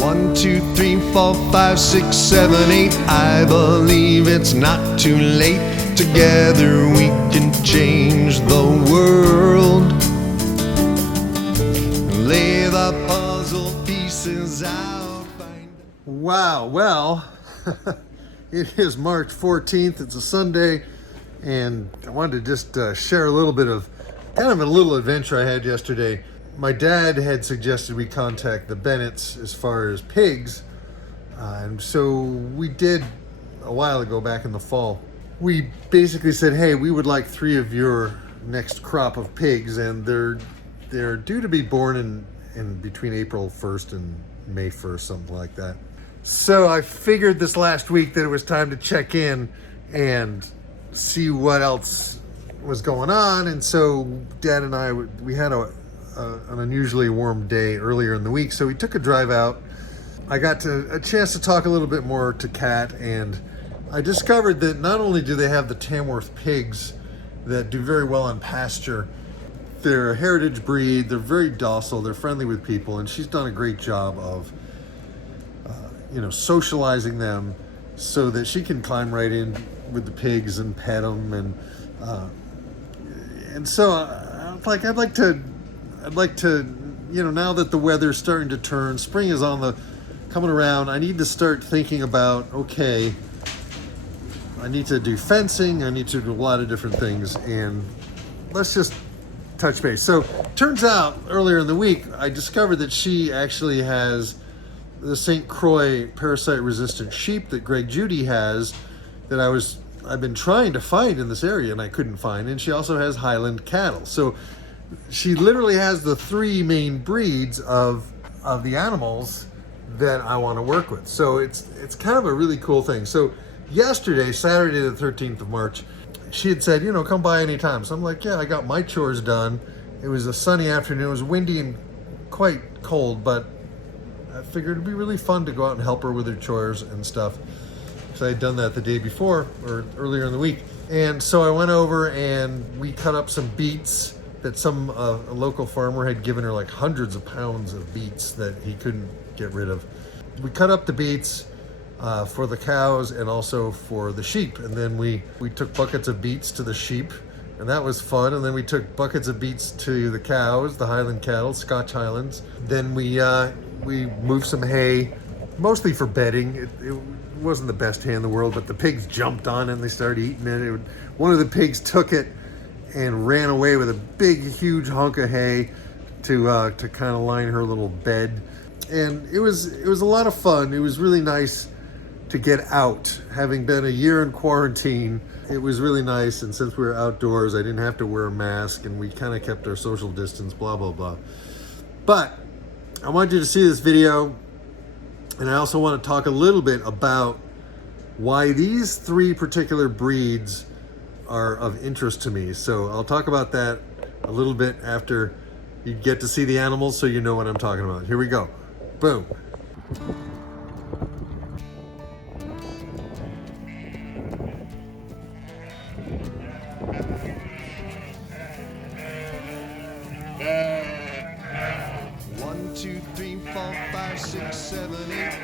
1, 2, 3, 4, 5, 6, 7, 8. I believe it's not too late. Together we can change the world. Lay the puzzle pieces out. Wow, well, it is March 14th. It's a Sunday, and I wanted to just share a little bit of kind of a little adventure I had yesterday. My dad had suggested we contact the Bennetts as far as pigs, and so we did a while ago back in the fall. We basically said, hey, we would like 3 of your next crop of pigs, and they're due to be born in between April 1st and May 1st, something like that. So I figured this last week that it was time to check in and see what else was going on. And so Dad and I, we had an unusually warm day earlier in the week, so we took a drive out. I got a chance to talk a little bit more to Kat, and I discovered that not only do they have the Tamworth pigs that do very well on pasture, they're a heritage breed, they're very docile, they're friendly with people, and she's done a great job of socializing them so that she can climb right in with the pigs and pet them, and so I'd like to now that the weather's starting to turn, spring is coming around, I need to start thinking about, okay, I need to do fencing, I need to do a lot of different things, and let's just touch base. So turns out earlier in the week I discovered that she actually has the St.Croix parasite resistant sheep that Greg Judy has, that I've been trying to find in this area and I couldn't find. And she also has Highland cattle. So she literally has the 3 main breeds of the animals that I want to work with. So it's kind of a really cool thing. So yesterday, Saturday the 13th of March, she had said, come by anytime. So I'm like, yeah, I got my chores done. It was a sunny afternoon. It was windy and quite cold, but I figured it'd be really fun to go out and help her with her chores and stuff. So I had done that the day before, or earlier in the week. And so I went over and we cut up some beets that a local farmer had given her, like hundreds of pounds of beets that he couldn't get rid of. We cut up the beets for the cows and also for the sheep. And then we took buckets of beets to the sheep, and that was fun. And then we took buckets of beets to the cows, the Highland cattle, Scotch Highlands. Then we moved some hay, mostly for bedding. It wasn't the best hay in the world, but the pigs jumped on it and they started eating it. One of the pigs took it and ran away with a big, huge hunk of hay to kind of line her little bed. And it was a lot of fun. It was really nice to get out. Having been a year in quarantine, it was really nice. And since we were outdoors, I didn't have to wear a mask, and we kind of kept our social distance, blah, blah, blah. But I wanted you to see this video, and I also want to talk a little bit about why these 3 particular breeds are of interest to me. So I'll talk about that a little bit after you get to see the animals, so you know what I'm talking about. Here we go. Boom.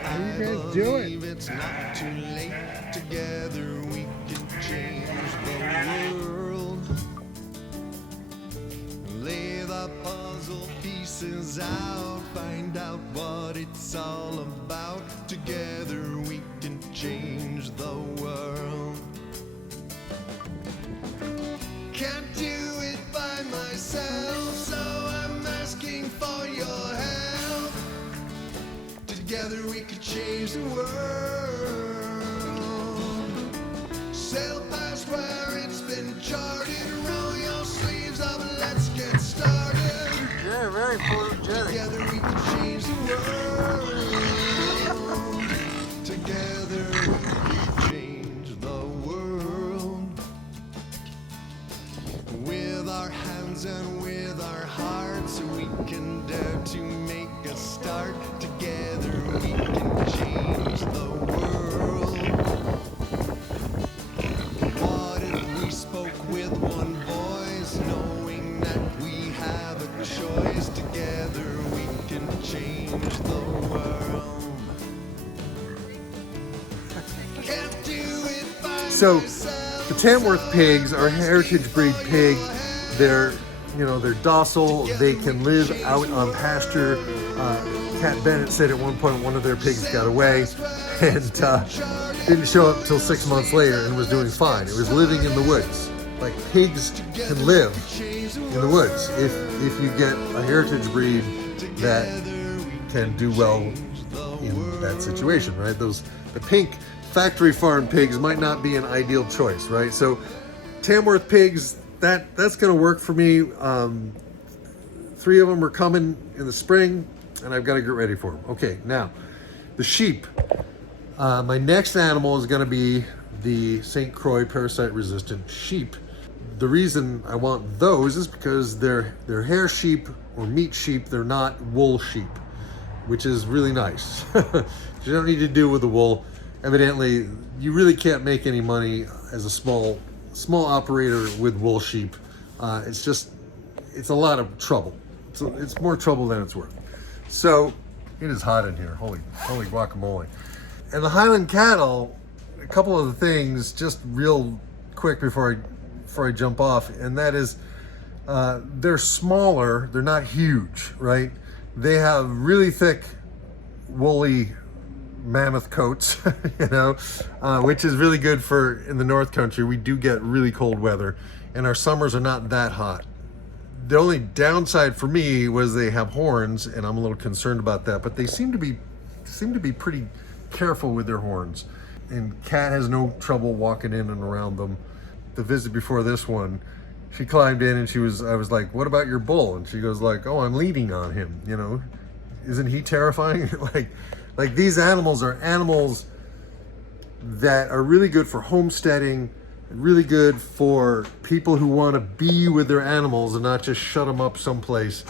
How you guys doing? It's not too late. Together we can change the world. Lay the puzzle pieces out, find out what it's all about. Together we can change the world. Can't do it by myself, so I'm asking for your help. Together we could change the world. Sail past where it's been charted. Roll your sleeves up and let's get started. Yeah, very photogenic. Together we can change the world. Together we can change the world. With our hands and with our hearts, we can dare to make a start. Together we can change the world. change the world. Can't do it by So myself, the Tamworth pigs are a heritage breed pig. They're docile. They can live out on pasture. Cat Bennett said at one point one of their pigs got away and didn't show up till 6 months later and was doing fine. It was living in the woods. Like, pigs can live in the woods if you get a heritage breed that can do well in that situation, right? The pink factory farm pigs might not be an ideal choice, right? So Tamworth pigs, that's going to work for me. 3 of them are coming in the spring, and I've got to get ready for them. Okay, now the sheep. My next animal is going to be the St. Croix parasite-resistant sheep. The reason I want those is because they're hair sheep or meat sheep. They're not wool sheep, which is really nice. You don't need to deal with the wool. Evidently, you really can't make any money as a small operator with wool sheep. It's a lot of trouble. So it's more trouble than it's worth. So it is hot in here. Holy guacamole. And the Highland cattle, a couple of the things just real quick before I jump off, and that is they're smaller, they're not huge, right? They have really thick woolly mammoth coats, which is really good for in the North Country. We do get really cold weather, and our summers are not that hot. The only downside for me was they have horns, and I'm a little concerned about that. But they seem to be pretty careful with their horns, and Kat has no trouble walking in and around them. The visit before this one, she climbed in and I was like, "What about your bull?" And she goes like, "Oh, I'm leading on him. Isn't he terrifying?" like these animals are animals that are really good for homesteading, really good for people who want to be with their animals and not just shut them up someplace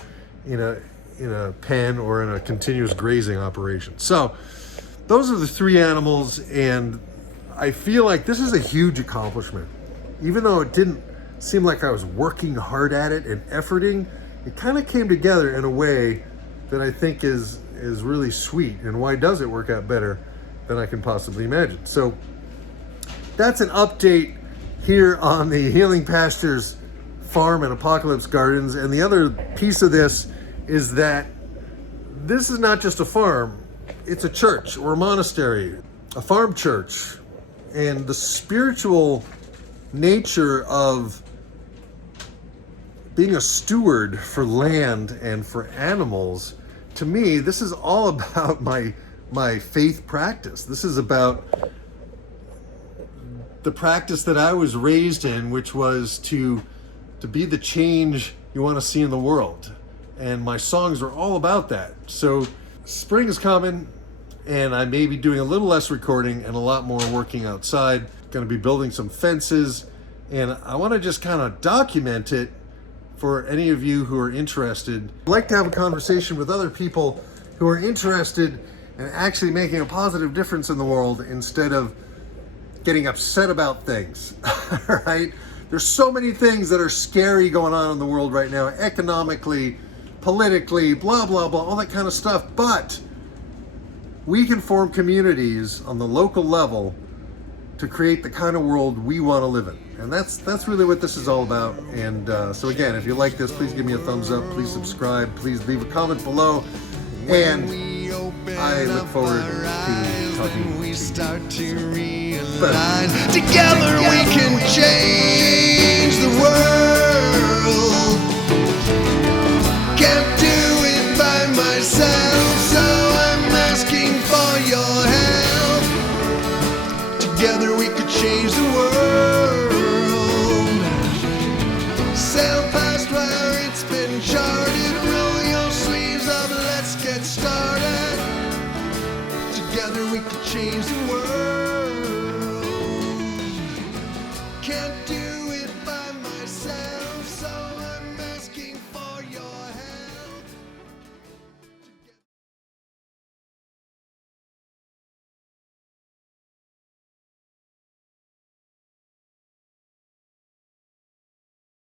in a pen or in a continuous grazing operation. So those are the 3 animals, and I feel like this is a huge accomplishment. Even though it didn't seem like I was working hard at it and efforting, it kind of came together in a way that I think is really sweet. And why does it work out better than I can possibly imagine? So that's an update here on the Healing Pastures Farm and Apocalypse Gardens. And the other piece of this is that this is not just a farm, it's a church or a monastery, a farm church. And the spiritual nature of being a steward for land and for animals, to me, this is all about my faith practice. This is about the practice that I was raised in, which was to be the change you want to see in the world. And my songs are all about that. So spring is coming, and I may be doing a little less recording and a lot more working outside. Going to be building some fences, and I want to just kind of document it for any of you who are interested. I'd like to have a conversation with other people who are interested in actually making a positive difference in the world instead of getting upset about things, right? There's so many things that are scary going on in the world right now, economically, politically, blah, blah, blah, all that kind of stuff. But we can form communities on the local level to create the kind of world we want to live in. And that's really what this is all about. And so again, if you like this, please give me a thumbs up, please subscribe, please leave a comment below. And I look forward to talking to you. We start to realign. Together we can change the world. Can't do it by myself, so I'm asking for your help. Together we could change the world. Sail past where it's been charted. Roll your sleeves up, let's get started. Together we could change the world.